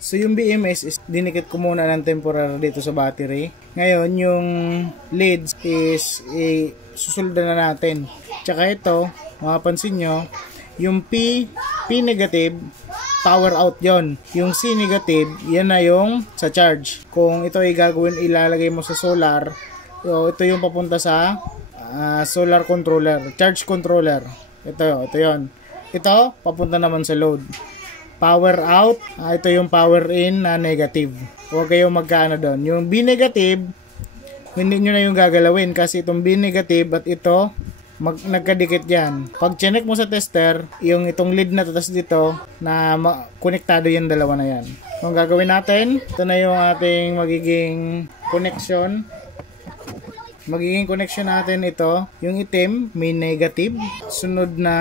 So yung BMS is dinikit ko muna ng temporary dito sa battery. Ngayon yung leads is susulda na natin. Tsaka ito, mapapansin nyo, yung P negative, power out yon. Yung C negative, yan na yung sa charge. Kung ito ay gagawin, ilalagay mo sa solar, so ito yung papunta sa solar controller, charge controller. Ito yon. Ito, papunta naman sa load. Power out, ito yung power in na negative. Huwag kayong magkaano doon. Yung B negative, hindi nyo na yung gagalawin kasi itong B negative at ito, nagkadikit yan. Pag chinek mo sa tester, yung itong lead na tatas dito, na konektado yung dalawa na yan. Kung gagawin natin, ito na yung ating magiging connection. Magiging connection natin ito, yung itim, may negative, sunod na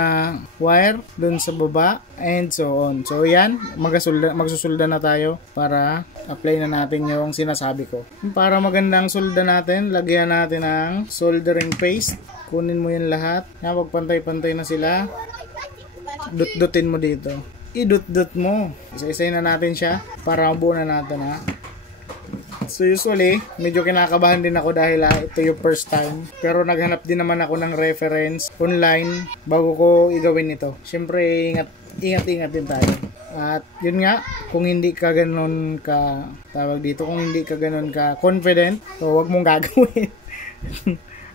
wire dun sa baba, and so on. So yan, magsusulda na tayo para apply na natin yung sinasabi ko. Para magandang sulda natin, lagyan natin ng soldering paste. Kunin mo yung lahat. Yan, pagpantay-pantay na sila. Dut-dutin mo dito. Idut-dut mo. Isa-isay na natin siya para mabuo na natin, ha. So usually, medyo kinakabahan din ako dahil ito yung first time. Pero naghanap din naman ako ng reference online bago ko igawin ito. Siyempre, ingat-ingat din tayo. At yun nga, kung hindi ka ganun ka, tawag dito, kung hindi ka ganun ka confident, so wag mong gagawin.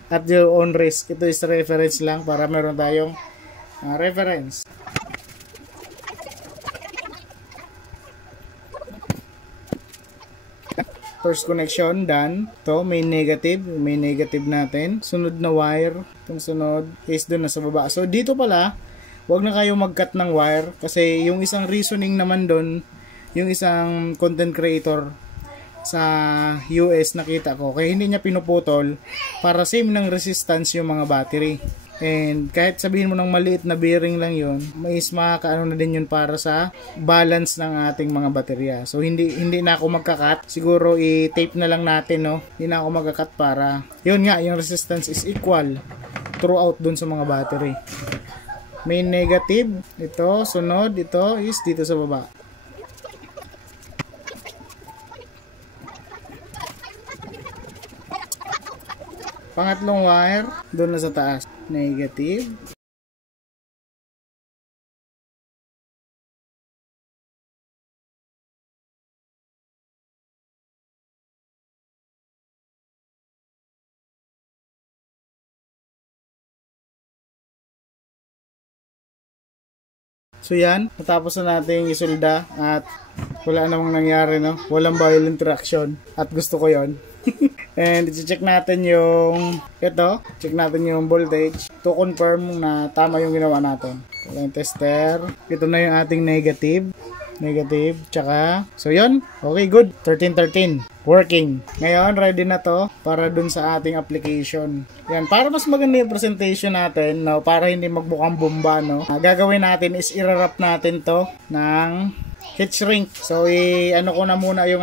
At your own risk. Ito is reference lang para meron tayong reference. First connection done. To may negative natin. Sunod na wire, itong sunod is doon na sa baba. So dito pala, wag na kayo mag-cut ng wire kasi yung isang reasoning naman doon, yung isang content creator sa US nakita ko, kaya hindi niya pinuputol para same ng resistance yung mga battery. And kahit sabihin mo ng maliit na bearing lang yun, mais makakaano na din yun para sa balance ng ating mga baterya. So hindi na ako magkakat. Siguro i-tape na lang natin, no. Hindi na ako magkakat para yun nga, yung resistance is equal throughout dun sa mga battery. May negative, ito, sunod, ito is dito sa baba. Pangatlong wire, doon na sa taas. Negative. So yan, natapos na natin isulda at wala namang nangyari, no? Walang violent reaction at gusto ko yon. And i-check natin yung check natin yung voltage to confirm na tama yung ginawa natin. Yung tester, ito na yung ating negative, tsaka, so yun, okay, good, 1313, working. Ngayon, ready na to para dun sa ating application. Yan, para mas maganda yung presentation natin, no, para hindi magmukhang bomba, no, gagawin natin is i-wrap natin to ng heat shrink. So, ano ko na muna yung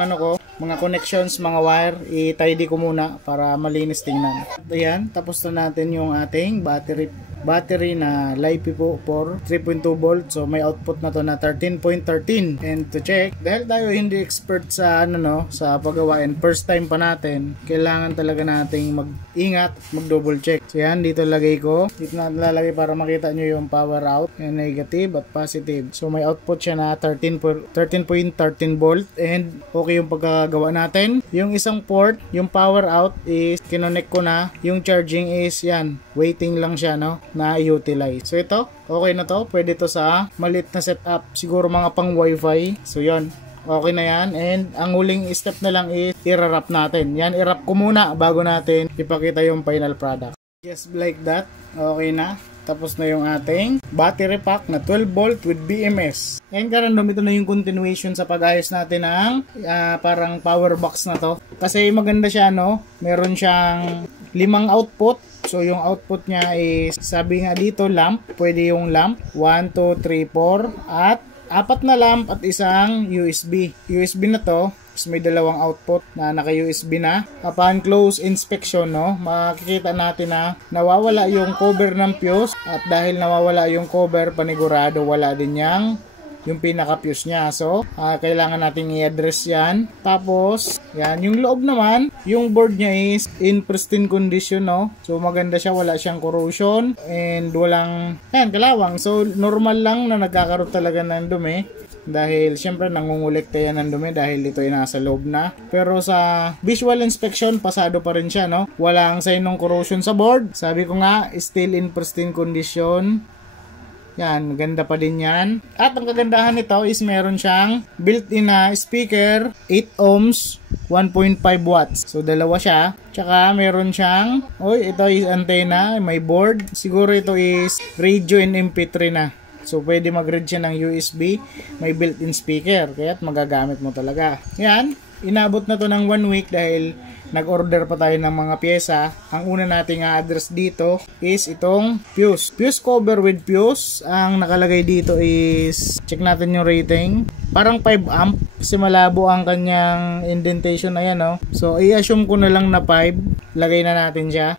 mga connections, mga wire, i-tidy ko muna para malinis tingnan. Ayan, tapos na natin yung ating battery na LiPo for 3.2 volt. So may output na to na 13.13. And to check, dahil tayo hindi expert sa sa paggawain, first time pa natin, kailangan talaga nating mag-ingat, mag-double check. So yan, dito lagay ko. Dito na lalagay para makita nyo yung power out, yung negative at positive. So may output siya na 13.13 volt and okay yung pagkagawa natin. Yung isang port, yung power out is kinonect ko na. Yung charging is yan, waiting lang siya, no, na i-utilize. So ito, okay na to. Pwede to sa maliit na setup. Siguro mga pang wifi. So yon, okay na yan. And ang huling step na lang is i-wrap natin. Yan, i-wrap ko muna bago natin ipakita yung final product. Just like that. Okay na. Tapos na yung ating battery pack na 12 volt with BMS. And karandom, ito na yung continuation sa pag-ayos natin ng parang power box na to. Kasi maganda siya, no? Meron siyang 5 output. So yung output niya is, sabi nga dito, lamp. Pwede yung lamp. 1, 2, 3, 4. At 4 na lamp at isang USB. USB na to. Tapos may 2 output na naka-USB na. Upon close inspection, no, makikita natin na nawawala yung cover ng fuse. At dahil nawawala yung cover, panigurado wala din yung yung pinaka-fuse niya. So, kailangan nating i-address yan. Tapos, yan, yung loob naman, yung board niya is in pristine condition, no? So, maganda siya, wala siyang corrosion, and walang, yan, kalawang. So, normal lang na nagkakaroon talaga ng dumi. Dahil, syempre, nangungulekta yan ng dumi dahil ito ay nasa loob na. Pero sa visual inspection, pasado pa rin siya, no? Walang sign ng corrosion sa board. Sabi ko nga, still in pristine condition. Yan, ganda pa din yan. At ang kagandahan nito is meron siyang built-in na speaker, 8 ohms, 1.5 watts. So, dalawa siya. Tsaka, meron siyang, ito is antenna, may board. Siguro ito is radio and MP3 na. So, pwede mag-read siya ng USB. May built-in speaker. Kaya't magagamit mo talaga. Yan. Inabot na to ng 1 week dahil nag-order pa tayo ng mga pyesa. Ang una nating address dito is itong fuse. Fuse cover with fuse. Ang nakalagay dito is, check natin yung rating. Parang 5 amp. Kasi malabo ang kanyang indentation na yan, no? So, i-assume ko na lang na 5. Lagay na natin siya.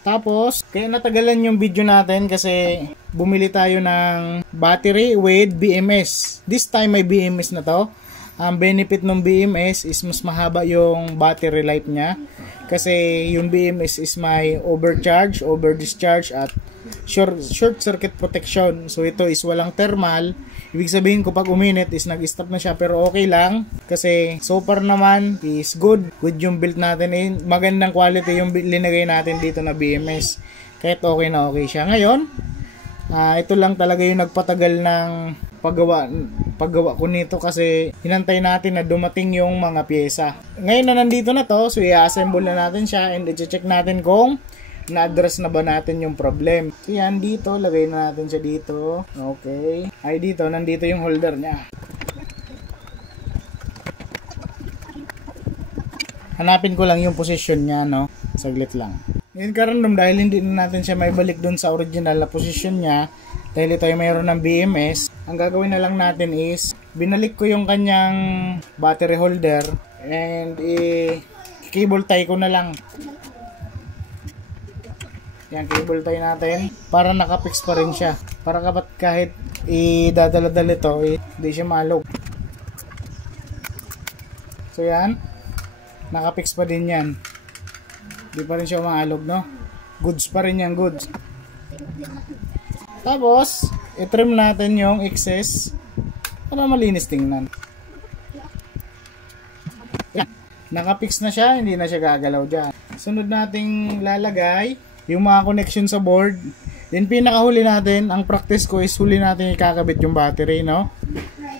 Tapos, kaya natagalan yung video natin kasi bumili tayo ng battery with BMS. This time may BMS na to. Ang benefit ng BMS is mas mahaba yung battery life niya. Kasi yung BMS is may overcharge, overdischarge at short circuit protection. So ito is walang thermal. Ibig sabihin ko pag uminit is nag-stop na siya pero okay lang. Kasi so far naman is good with yung build natin. Magandang quality yung linagay natin dito na BMS. Kahit okay na okay siya. Ngayon, ito lang talaga yung nagpatagal ng paggawa ko nito kasi hinantay natin na dumating yung mga pyesa. Ngayon na nandito na to, so i-assemble na natin siya and i-check natin kung na-address na ba natin yung problem. So yan, dito, lagay na natin siya dito. Okay. Ay dito, nandito yung holder niya. Hanapin ko lang yung position niya, no? Saglit lang. Ngayon karandom dahil hindi na natin siya may balik doon sa original na position niya. Dahil ito ay mayroon ng BMS. Ang gagawin na lang natin is, binalik ko yung kanyang battery holder and cable tie ko na lang. Yan, cable tie natin para nakapix pa rin siya. Para kahit idadala-dala ito, hindi siya malog. So yan, nakapix pa din yan. Hindi pa rin siya maalog, no? Goods pa rin yan, goods. Tapos, i-trim natin yung excess para malinis tingnan. Yan. Nakapix na siya, hindi na siya gagalaw dyan. Sunod nating lalagay yung mga connection sa board. Then pinakahuli natin, ang practice ko is huli natin ikakabit yung battery, no?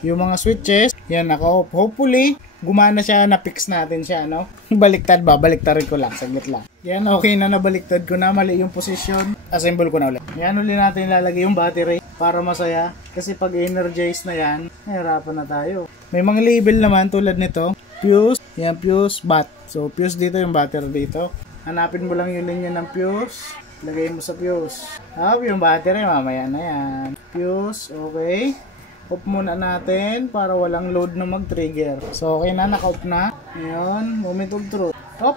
Yung mga switches, yan naka-off. Hopefully, gumana siya, na-fix natin siya, no? Baliktad ba? Baliktarin ko lang, saglit lang. Yan, okay na, nabaliktad ko na, mali yung position. Assemble ko na ulit. Yan, huli natin ilalagay yung battery para masaya. Kasi pag energize na yan, nahirapan na tayo. May mga label naman tulad nito. Fuse, yan, fuse, bat. So, fuse dito, yung battery dito. Hanapin mo lang yung linya ng fuse. Lagay mo sa fuse. Yung battery, mamaya na yan. Fuse, okay. Off muna natin para walang load na mag-trigger. So, okay na, naka-off na. Ayan, moment of truth. Off!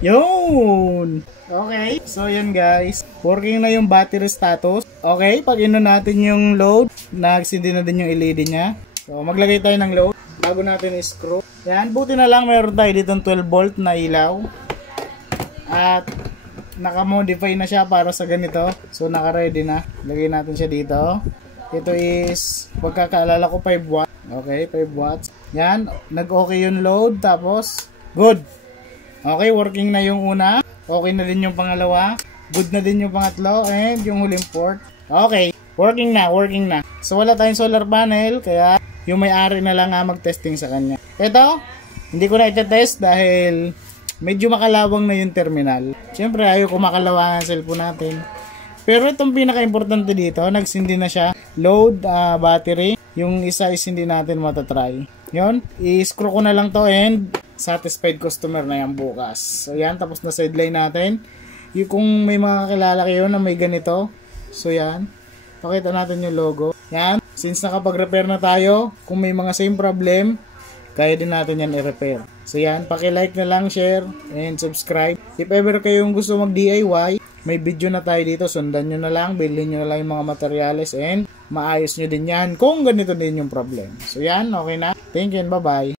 Yun! Okay, so yan guys. Working na yung battery status. Okay, pag ino natin yung load, nagsindi na din yung LED niya. So, maglagay tayo ng load. Bago natin i-screw. Yan, buti na lang meron tayo dito 12 volt na ilaw. At naka-modify na siya para sa ganito. So, naka-ready na. Lagay natin siya dito. Ito is, pagkakaalala ko 5 watts. Okay, 5 watts. Yan, nag-okay yung load. Tapos, good. Okay, working na yung una. Okay na din yung pangalawa. Good na din yung pangatlo. And yung huling port. Okay, working na, working na. So, wala tayong solar panel. Kaya, yung may-ari na lang mag-testing sa kanya. Ito, hindi ko na ito-test dahil medyo makalawang na yung terminal. Siyempre, ayaw ko makalawang ang cellphone natin. Pero itong pinaka-importante dito, nagsindi na siya. Load, battery. Yung isa is hindi natin matatry. Yun, i-screw ko na lang to and satisfied customer na yan bukas. So yan, tapos na sideline natin. Yung kung may mga kakilala kayo na may ganito. So yan, pakita natin yung logo. Yan, since nakapag-repair na tayo, kung may mga same problem, kaya din natin yan i-repair. So yan, paki-like na lang, share, and subscribe. If ever kayong gusto mag-DIY, may video na tayo dito. Sundan nyo na lang, bilhin nyo na lang yung mga materyales and maayos nyo din yan kung ganito din yung problem. So yan, okay na. Thank you and bye-bye.